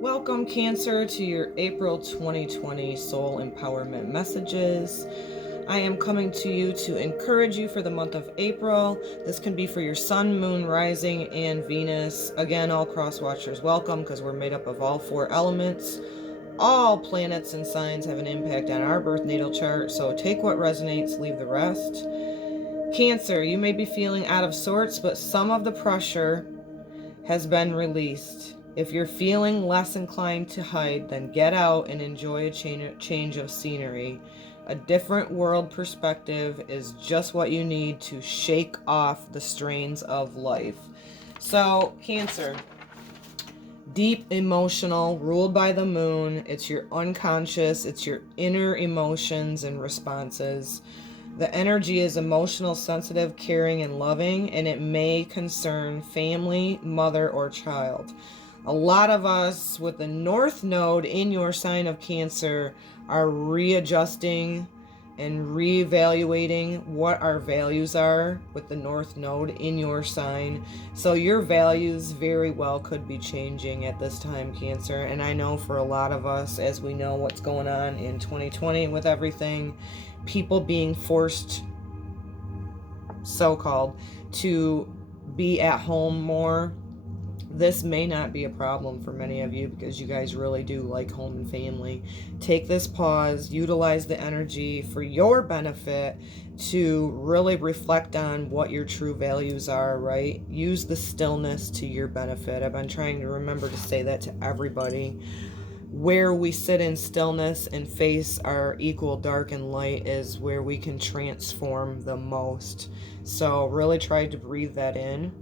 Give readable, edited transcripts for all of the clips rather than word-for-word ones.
Welcome, Cancer, to your April 2020 Soul Empowerment Messages. I am coming to you to encourage you for the month of April. This can be for your Sun, Moon, Rising, and Venus. Again, all cross watchers welcome, because we're made up of all four elements. All planets and signs have an impact on our birth natal chart, so take what resonates, leave the rest. Cancer, you may be feeling out of sorts, but some of the pressure has been released. If you're feeling less inclined to hide, then get out and enjoy a change of scenery. A different world perspective is just what you need to shake off the strains of life. So, Cancer, deep emotional, ruled by the moon. It's your unconscious, it's your inner emotions and responses. The energy is emotional, sensitive, caring, and loving, and it may concern family, mother, or child. A lot of us with the North Node in your sign of Cancer are readjusting and reevaluating what our values are with the North Node in your sign. So your values very well could be changing at this time, Cancer. And I know for a lot of us, as we know what's going on in 2020 with everything, people being forced, so-called, to be at home more. This may not be a problem for many of you because you guys really do like home and family. Take this pause, utilize the energy for your benefit to really reflect on what your true values are, right? Use the stillness to your benefit. I've been trying to remember to say that to everybody. Where we sit in stillness and face our equal dark and light is where we can transform the most. So really try to breathe that in.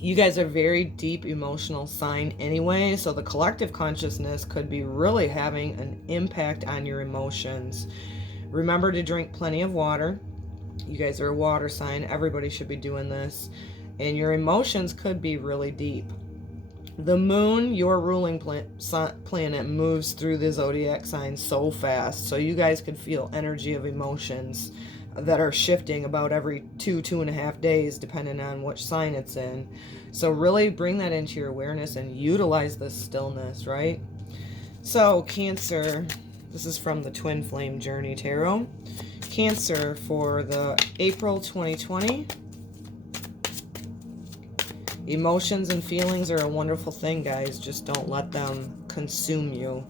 You guys are very deep emotional sign anyway, so the collective consciousness could be really having an impact on your emotions. Remember to drink plenty of water. You guys are a water sign. Everybody should be doing this. And your emotions could be really deep. The moon, your ruling planet, moves through the zodiac sign so fast, so you guys could feel energy of emotions that are shifting about every 2.5 days, depending on which sign it's in. So really bring that into your awareness and utilize this stillness, right? So Cancer, this is from the Twin Flame Journey Tarot. Cancer for the April 2020. Emotions and feelings are a wonderful thing, guys. Just don't let them consume you.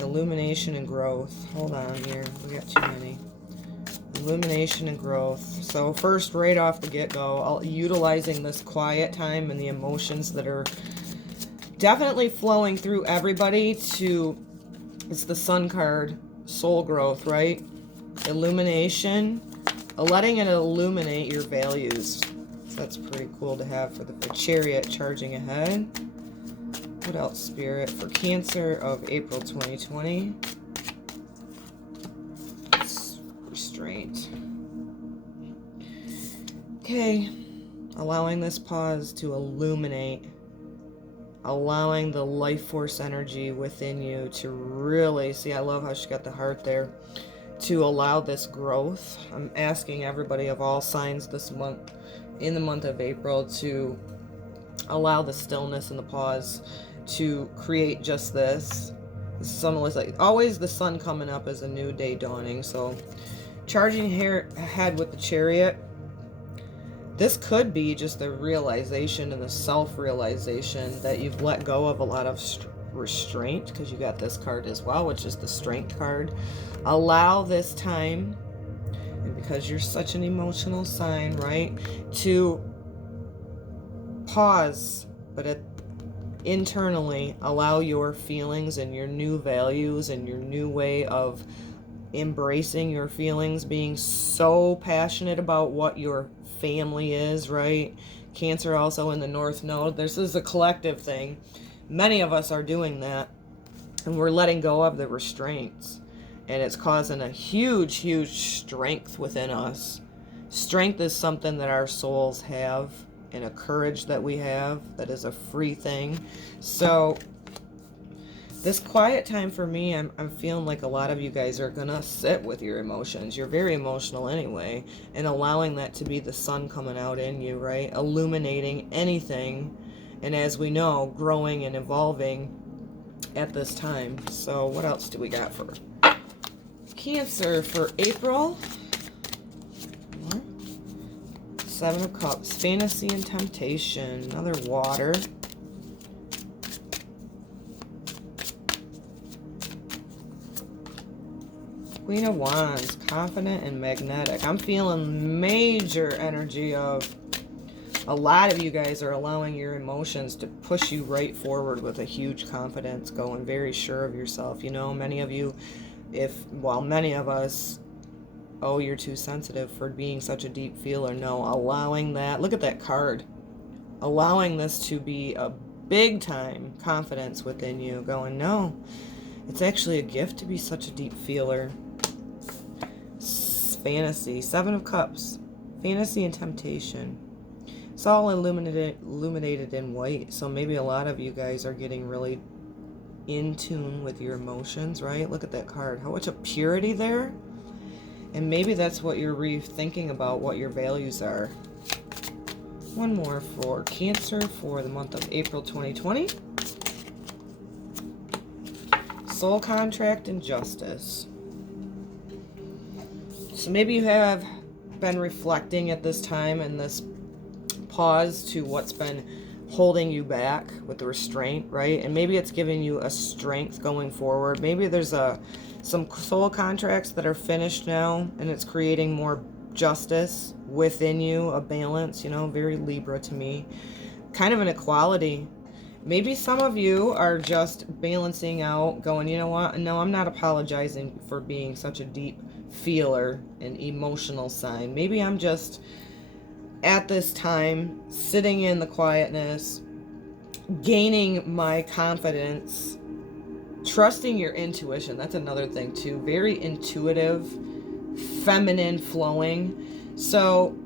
Illumination and growth. Hold on here. We got too many. Illumination and growth. So first, right off the get-go, utilizing this quiet time and the emotions that are definitely flowing through everybody to, it's the Sun card, soul growth, right? Illumination, letting it illuminate your values. That's pretty cool to have for the Chariot charging ahead. What else, Spirit, for Cancer of April 2020? Restraint. Okay, allowing this pause to illuminate, allowing the life force energy within you to really, see, I love how she got the heart there, to allow this growth. I'm asking everybody of all signs this month, in the month of April, to allow the stillness and the pause to create just this. Someone like always, the sun coming up is a new day dawning. So charging ahead with the Chariot, this could be just the realization and the self-realization that you've let go of a lot of restraint, because you got this card as well, which is the Strength card. Allow this time, and because you're such an emotional sign, right, to pause, but internally allow your feelings and your new values and your new way of embracing your feelings, being so passionate about what your family is, right? Cancer also in the North Node. This is a collective thing. Many of us are doing that, and we're letting go of the restraints, and it's causing a huge, huge strength within us. Strength is something that our souls have, and a courage that we have that is a free thing. So this quiet time for me, I'm feeling like a lot of you guys are gonna sit with your emotions. You're very emotional anyway, and allowing that to be the sun coming out in you, right? Illuminating anything And as we know, growing and evolving at this time. So what else do we got for Cancer for April? Seven of Cups, fantasy and temptation, another water. Queen of Wands, confident and magnetic. I'm feeling major energy of a lot of you guys are allowing your emotions to push you right forward with a huge confidence, going very sure of yourself. You know, many of you, many of us, oh, you're too sensitive for being such a deep feeler. No, allowing that, look at that card. Allowing this to be a big time confidence within you, going, no, it's actually a gift to be such a deep feeler. Fantasy, Seven of Cups, fantasy and temptation. It's all illuminated in white, so maybe a lot of you guys are getting really in tune with your emotions, right? Look at that card. How much of purity there? And maybe that's what you're rethinking about, what your values are. One more for Cancer for the month of April 2020. Soul contract and justice. So maybe you have been reflecting at this time in this pause to what's been holding you back with the restraint, right? And maybe it's giving you a strength going forward. Maybe there's some soul contracts that are finished now, and it's creating more justice within you, a balance, you know, very Libra to me. Kind of an equality. Maybe some of you are just balancing out, going, you know what? No, I'm not apologizing for being such a deep feeler and emotional sign. Maybe I'm just at this time sitting in the quietness, gaining my confidence, trusting your intuition. That's another thing too. Very intuitive, feminine flowing. So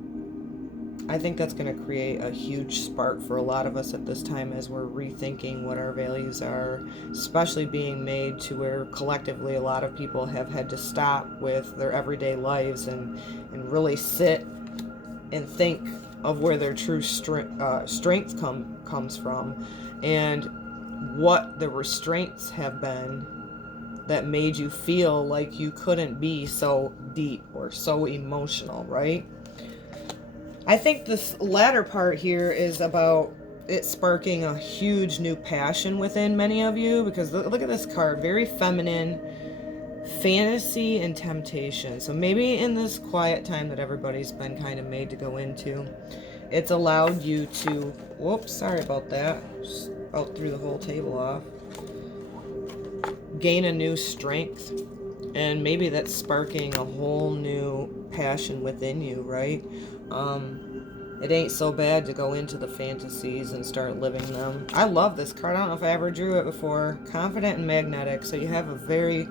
I think that's going to create a huge spark for a lot of us at this time as we're rethinking what our values are, especially being made to where collectively a lot of people have had to stop with their everyday lives and really sit and think of where their true strength comes from, and what the restraints have been that made you feel like you couldn't be so deep or so emotional, right? I think this latter part here is about it sparking a huge new passion within many of you, because look at this card, very feminine, fantasy and temptation. So maybe in this quiet time that everybody's been kind of made to go into, it's allowed you to, whoops, sorry about that, just about threw the whole table off, gain a new strength, and maybe that's sparking a whole new passion within you, right? It ain't so bad to go into the fantasies and start living them. I love this card. I don't know if I ever drew it before. Confident and magnetic. So you have a very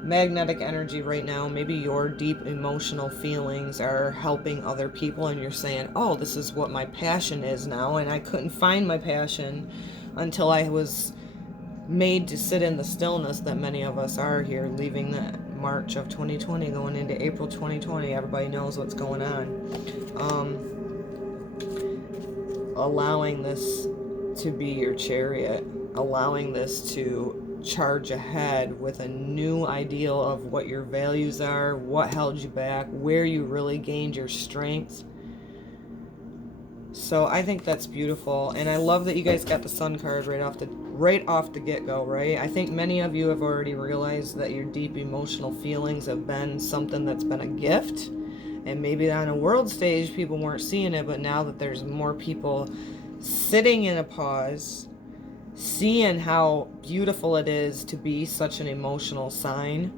magnetic energy right now. Maybe your deep emotional feelings are helping other people, and you're saying, oh, this is what my passion is now, and I couldn't find my passion until I was made to sit in the stillness that many of us are here, leaving the March of 2020, going into April 2020. Everybody knows what's going on. Allowing this to be your chariot, allowing this to charge ahead with a new ideal of what your values are, what held you back, where you really gained your strength. So I think that's beautiful, and I love that you guys got the Sun card right off the get-go, right? I think many of you have already realized that your deep emotional feelings have been something that's been a gift. And maybe on a world stage, people weren't seeing it, but now that there's more people sitting in a pause, seeing how beautiful it is to be such an emotional sign,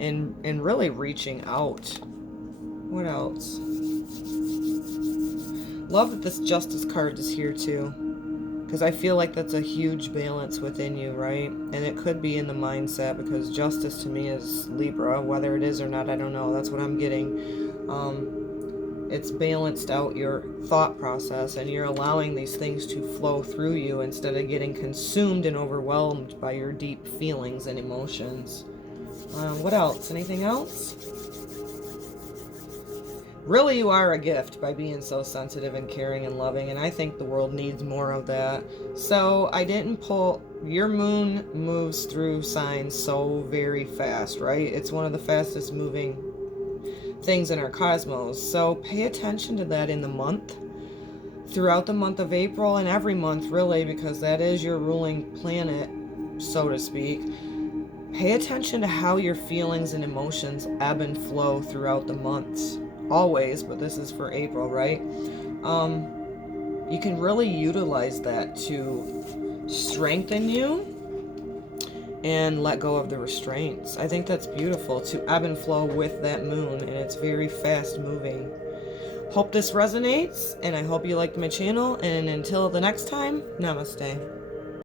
and really reaching out. What else? Love that this Justice card is here too, because I feel like that's a huge balance within you, right? And it could be in the mindset, because justice to me is Libra. Whether it is or not, I don't know. That's what I'm getting. It's balanced out your thought process, and you're allowing these things to flow through you instead of getting consumed and overwhelmed by your deep feelings and emotions. What else? Anything else? Really, you are a gift by being so sensitive and caring and loving, and I think the world needs more of that. So I didn't pull. Your moon moves through signs so very fast, right? It's one of the fastest moving things in our cosmos. So pay attention to that in the month, throughout the month of April, and every month really, because that is your ruling planet, so to speak. Pay attention to how your feelings and emotions ebb and flow throughout the months. Always, but this is for April, right? You can really utilize that to strengthen you and let go of the restraints. I think that's beautiful, to ebb and flow with that moon, and it's very fast moving. Hope this resonates, and I hope you liked my channel, and until the next time, namaste.